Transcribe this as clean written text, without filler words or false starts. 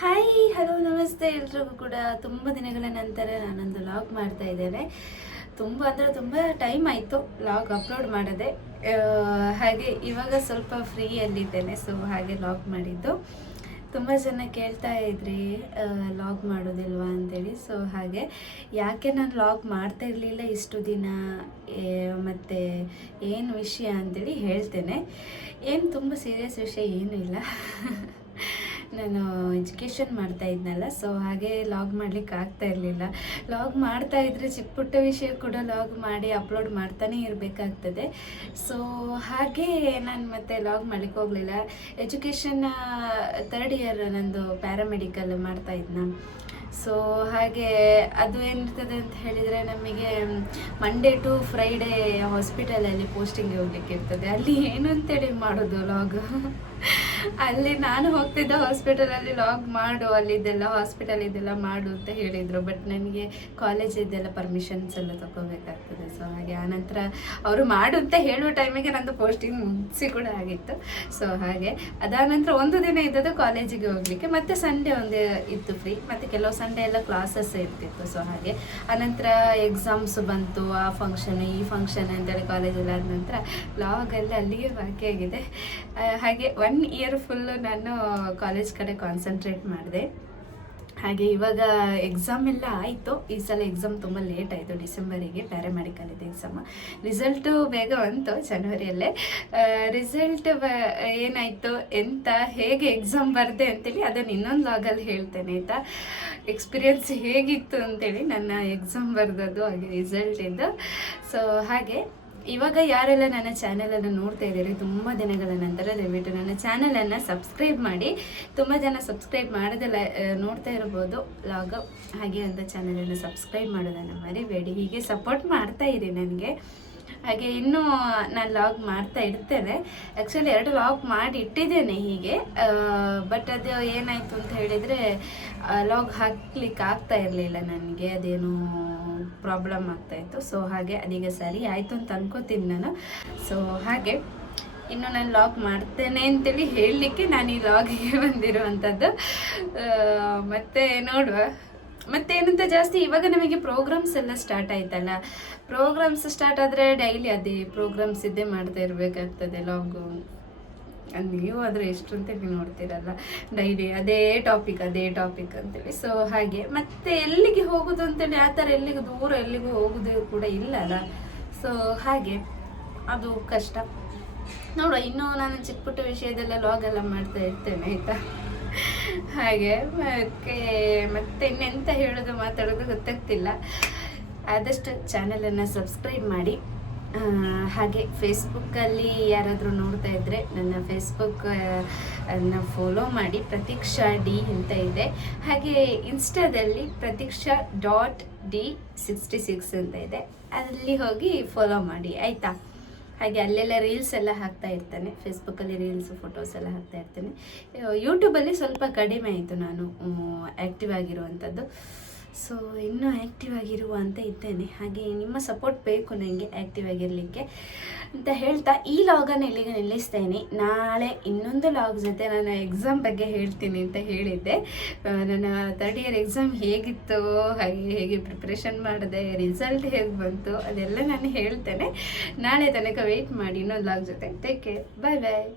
Hi hello ನಮಸ್ತೆ ಎಲ್ರಿಗೂ ಕೂಡ. ತುಂಬ ದಿನಗಳ ನಂತರ ನಾನೊಂದು ಲಾಗ್ ಮಾಡ್ತಾ ಇದ್ದೇನೆ. ತುಂಬ ಟೈಮ್ ಆಯಿತು ಲಾಗ್ ಅಪ್ಲೋಡ್ ಮಾಡದೆ. ಹಾಗೆ ಇವಾಗ ಸ್ವಲ್ಪ ಫ್ರೀಯಲ್ಲಿದ್ದೇನೆ, ಸೊ ಹಾಗೆ ಲಾಗ್ ಮಾಡಿದ್ದು. ತುಂಬ ಜನ ಕೇಳ್ತಾ ಇದ್ರಿ ಲಾಗ್ ಮಾಡೋದಿಲ್ವಾ ಅಂತೇಳಿ. ಸೊ ಹಾಗೆ ಯಾಕೆ ನಾನು ಲಾಗ್ ಮಾಡ್ತಾ ಇರಲಿಲ್ಲ ಇಷ್ಟು ದಿನ ಮತ್ತು ಏನು ವಿಷಯ ಅಂತೇಳಿ ಹೇಳ್ತೇನೆ. ಏನು ತುಂಬ ಸೀರಿಯಸ್ ವಿಷಯ ಏನೂ ಇಲ್ಲ. ನಾನು ಎಜುಕೇಷನ್ ಮಾಡ್ತಾ ಇದ್ನಲ್ಲ, ಸೊ ಹಾಗೆ ಲಾಗ್ ಮಾಡ್ಲಿಕ್ಕೆ ಆಗ್ತಾ ಇರಲಿಲ್ಲ. ಲಾಗ್ ಮಾಡ್ತಾ ಇದ್ರೆ ಚಿಕ್ಕ ಪುಟ್ಟ ವಿಷಯ ಕೂಡ ಲಾಗ್ ಮಾಡಿ ಅಪ್ಲೋಡ್ ಮಾಡ್ತಾನೆ ಇರಬೇಕಾಗ್ತದೆ. ಸೊ ಹಾಗೆ ನಾನು ಮತ್ತೆ ಲಾಗ್ ಮಾಡ್ಲಿಕ್ಕೆ ಹೋಗಲಿಲ್ಲ. ಎಜುಕೇಷನ್ 3rd ಇಯರ್ ನಂದು ಪ್ಯಾರಾಮೆಡಿಕಲ್ ಮಾಡ್ತಾ ಇದ್ನ. ಸೊ ಹಾಗೆ ಅದು ಏನಿರ್ತದೆ ಅಂತ ಹೇಳಿದರೆ, ನಮಗೆ ಮಂಡೇ ಟು ಫ್ರೈಡೇ ಹಾಸ್ಪಿಟಲಲ್ಲಿ ಪೋಸ್ಟಿಂಗ್ ಹೋಗ್ಲಿಕ್ಕೆ ಇರ್ತದೆ. ಅಲ್ಲಿ ಏನು ಅಂತೇಳಿ ಮಾಡೋದು ಲಾಗ್. ಅಲ್ಲಿ ನಾನು ಹೋಗ್ತಿದ್ದ ಹಾಸ್ಪಿಟಲಲ್ಲಿ ಲಾಗ್ ಮಾಡು, ಅಲ್ಲಿದ್ದೆಲ್ಲ ಹಾಸ್ಪಿಟಲ್ ಇದೆಲ್ಲ ಮಾಡು ಅಂತ ಹೇಳಿದರು. ಬಟ್ ನನಗೆ ಕಾಲೇಜಿದ್ದೆಲ್ಲ ಪರ್ಮಿಷನ್ಸ್ ಎಲ್ಲ ತಗೋಬೇಕಾಗ್ತದೆ. ಸೊ ಹಾಗೆ ಆನಂತರ ಅವರು ಮಾಡು ಅಂತ ಹೇಳುವ ಟೈಮಿಗೆ ನಂದು ಪೋಸ್ಟಿಂಗ್ ಮುಗಿಸಿ ಕೂಡ ಆಗಿತ್ತು. ಸೊ ಹಾಗೆ ಅದಾನಂತರ ಒಂದು ದಿನ ಇದ್ದದ್ದು ಕಾಲೇಜಿಗೆ ಹೋಗಲಿಕ್ಕೆ, ಮತ್ತು ಸಂಡೇ ಒಂದು ಇತ್ತು ಫ್ರೀ, ಮತ್ತು ಕೆಲವು ಸಂಡೇ ಎಲ್ಲ ಕ್ಲಾಸಸ್ ಇರ್ತಿತ್ತು. ಸೊ ಹಾಗೆ ಆನಂತರ ಎಕ್ಸಾಮ್ಸ್ ಬಂತು, ಆ ಫಂಕ್ಷನ್ ಈ ಫಂಕ್ಷನ್ ಅಂತೇಳಿ ಕಾಲೇಜಲ್ಲಿ ಆದ ನಂತರ ಲಾಗಲ್ಲಿ ಅಲ್ಲಿಗೆ ಬಾಕಿಯಾಗಿದೆ. ಹಾಗೆ 1 ಇಯರ್ ಫುಲ್ಲು ನಾನು ಕಾಲೇಜ್ ಕಡೆ ಕಾನ್ಸಂಟ್ರೇಟ್ ಮಾಡಿದೆ. ಹಾಗೆ ಇವಾಗ ಎಕ್ಸಾಮ್ ಎಲ್ಲ ಆಯಿತು. ಈ ಸಲ ಎಕ್ಸಾಮ್ ತುಂಬ ಲೇಟ್ ಆಯಿತು, ಡಿಸೆಂಬರಿಗೆ ಪ್ಯಾರಾಮೆಡಿಕಲ್ ಇದೆ ಎಕ್ಸಾಮ್. ರಿಸಲ್ಟು ಬೇಗ ಬಂತು ಜನವರಿಯಲ್ಲೇ. ರಿಸಲ್ಟ್ ಏನಾಯಿತು ಎಂತ ಹೇಗೆ ಎಕ್ಸಾಮ್ ಬರದೆ ಅಂತೇಳಿ ಅದನ್ನು ಇನ್ನೊಂದು ಲಾಗಲ್ಲಿ ಹೇಳ್ತೇನೆ ಆಯಿತಾ. ಎಕ್ಸ್ಪೀರಿಯನ್ಸ್ ಹೇಗಿತ್ತು ಅಂತೇಳಿ ನನ್ನ ಎಕ್ಸಾಮ್ ಬರೆದದ್ದು ಹಾಗೆ ರಿಸಲ್ಟ್ ಇದ್ದು. ಸೊ ಹಾಗೆ ಇವಾಗ ಯಾರೆಲ್ಲ ನನ್ನ ಚಾನಲನ್ನು ನೋಡ್ತಾ ಇದ್ದೀರಿ ತುಂಬ ದಿನಗಳ ನಂತರ, ದಯವಿಟ್ಟು ನನ್ನ ಚಾನಲನ್ನು ಸಬ್ಸ್ಕ್ರೈಬ್ ಮಾಡಿ. ತುಂಬ ಜನ ಸಬ್ಸ್ಕ್ರೈಬ್ ಮಾಡೋದೆಲ್ಲ ನೋಡ್ತಾ ಇರ್ಬೋದು ಲಾಗ್. ಹಾಗೆ ಅಂತ ಚಾನಲನ್ನು ಸಬ್ಸ್ಕ್ರೈಬ್ ಮಾಡೋದನ್ನು ಮರಿಬೇಡಿ. ಹೀಗೆ ಸಪೋರ್ಟ್ ಮಾಡ್ತಾ ಇರಿ ನನಗೆ. ಹಾಗೆ ಇನ್ನೂ ನಾನು ಲಾಗ್ ಮಾಡ್ತಾ ಇರ್ತೇನೆ. ಆ್ಯಕ್ಚುಲಿ 2 ಲಾಗ್ ಮಾಡಿ ಇಟ್ಟಿದ್ದೇನೆ ಹೀಗೆ. ಬಟ್ ಅದು ಏನಾಯಿತು ಅಂತ ಹೇಳಿದರೆ, ಲಾಗ್ ಹಾಕ್ಲಿಕ್ಕೆ ಆಗ್ತಾ ಇರಲಿಲ್ಲ ನನಗೆ. ಅದೇನು ಪ್ರಾಬ್ಲಮ್ ಆಗ್ತಾಯಿತ್ತು. ಸೊ ಹಾಗೆ ಅದೀಗ ಸರಿ ಆಯಿತು ಅಂತ ಅನ್ಕೋತೀನಿ ನಾನು. ಸೊ ಹಾಗೆ ಇನ್ನು ನಾನು ಲಾಗ್ ಮಾಡ್ತೇನೆ ಅಂತೇಳಿ ಹೇಳಲಿಕ್ಕೆ ನಾನು ಈ ಲಾಗಿಗೆ ಬಂದಿರುವಂಥದ್ದು. ಮತ್ತು ನೋಡುವ. ಮತ್ತೇನಂತ ಜಾಸ್ತಿ ಇವಾಗ ನಮಗೆ ಪ್ರೋಗ್ರಾಮ್ಸ್ ಎಲ್ಲ ಸ್ಟಾರ್ಟ್ ಆಯ್ತಲ್ಲ. ಪ್ರೋಗ್ರಾಮ್ಸ್ ಸ್ಟಾರ್ಟ್ ಆದರೆ ಡೈಲಿ ಅದೇ ಪ್ರೋಗ್ರಾಮ್ಸ್ ಇದ್ದೇ ಮಾಡ್ತಾ ಇರಬೇಕಾಗ್ತದೆ ಲಾಗು. ನೀವು ಆದರೆ ಎಷ್ಟು ಅಂತೇಳಿ ನೋಡ್ತೀರಲ್ಲ, ಡೈಲಿ ಅದೇ ಟಾಪಿಕ್ ಅಂತೇಳಿ. ಸೊ ಹಾಗೆ ಮತ್ತೆ ಎಲ್ಲಿಗೆ ಹೋಗೋದು ಅಂತೇಳಿ ಆ ಥರ ಎಲ್ಲಿಗೂ ದೂರ ಎಲ್ಲಿಗೂ ಹೋಗೋದು ಕೂಡ ಇಲ್ಲ ಅಲ್ಲ. ಸೊ ಹಾಗೆ ಅದು ಕಷ್ಟ. ನೋಡುವ, ಇನ್ನೂ ನಾನು ಚಿಕ್ಕ ಪುಟ್ಟ ವಿಷಯದೆಲ್ಲ ಲಾಗೆಲ್ಲ ಮಾಡ್ತಾ ಇರ್ತೇನೆ ಆಯಿತಾ. ಹಾಗೆ ಮತ್ತೆ ಇನ್ನೆಂತ ಹೇಳೋದು ಮಾತಾಡೋದು ಗೊತ್ತಾಗ್ತಿಲ್ಲ. ಆದಷ್ಟು ಚಾನಲನ್ನು ಸಬ್ಸ್ಕ್ರೈಬ್ ಮಾಡಿ. ಹಾಗೆ ಫೇಸ್ಬುಕ್ಕಲ್ಲಿ ಯಾರಾದರೂ ನೋಡ್ತಾ ಇದ್ದರೆ ನನ್ನ ಫೇಸ್ಬುಕ್ ಅನ್ನು ಫಾಲೋ ಮಾಡಿ. ಪ್ರತೀಕ್ಷಾ ಡಿ ಅಂತ ಇದೆ. ಹಾಗೆ ಇನ್ಸ್ಟಾದಲ್ಲಿ ಪ್ರತೀಕ್ಷಾ.D66 ಅಂತ ಇದೆ. ಅಲ್ಲಿ ಹೋಗಿ ಫಾಲೋ ಮಾಡಿ ಆಯಿತಾ. ಹಾಗೆ ಅಲ್ಲೆಲ್ಲ ರೀಲ್ಸ್ ಎಲ್ಲ ಹಾಕ್ತಾ ಇರ್ತಾನೆ. ಫೇಸ್ಬುಕ್ಕಲ್ಲಿ ರೀಲ್ಸು ಫೋಟೋಸ್ ಎಲ್ಲ ಹಾಕ್ತಾ ಇರ್ತೇನೆ. ಯೂಟ್ಯೂಬಲ್ಲಿ ಸ್ವಲ್ಪ ಕಡಿಮೆ ಆಯಿತು ನಾನು ಆ್ಯಕ್ಟಿವ್ ಆಗಿರುವಂಥದ್ದು. ಸೊ ಇನ್ನೂ ಆ್ಯಕ್ಟಿವ್ ಆಗಿರುವ ಅಂತ ಇದ್ದೇನೆ. ಹಾಗೆ ನಿಮ್ಮ ಸಪೋರ್ಟ್ ಬೇಕು ನನಗೆ ಆ್ಯಕ್ಟಿವ್ ಆಗಿರಲಿಕ್ಕೆ ಅಂತ ಹೇಳ್ತಾ ಈ ಲಾಗನ್ನು ಇಲ್ಲಿಗೆ ನಿಲ್ಲಿಸ್ತೇನೆ. ನಾಳೆ ಇನ್ನೊಂದು ಲಾಗ್ ಜೊತೆ ನಾನು ಎಕ್ಸಾಮ್ ಬಗ್ಗೆ ಹೇಳ್ತೀನಿ ಅಂತ ಹೇಳಿದ್ದೆ. ನನ್ನ 3rd ಇಯರ್ ಎಕ್ಸಾಮ್ ಹೇಗಿತ್ತು, ಹೇಗೆ ಪ್ರಿಪ್ರೇಷನ್ ಮಾಡಿದೆ, ರಿಸಲ್ಟ್ ಹೇಗೆ ಬಂತು, ಅದೆಲ್ಲ ನಾನು ಹೇಳ್ತೇನೆ. ನಾಳೆ ತನಕ ವೆಯ್ಟ್ ಮಾಡಿ ಇನ್ನೊಂದು ಲಾಗ್ ಜೊತೆ. ಟೇಕ್ ಕೇರ್, ಬಾಯ್ ಬಾಯ್.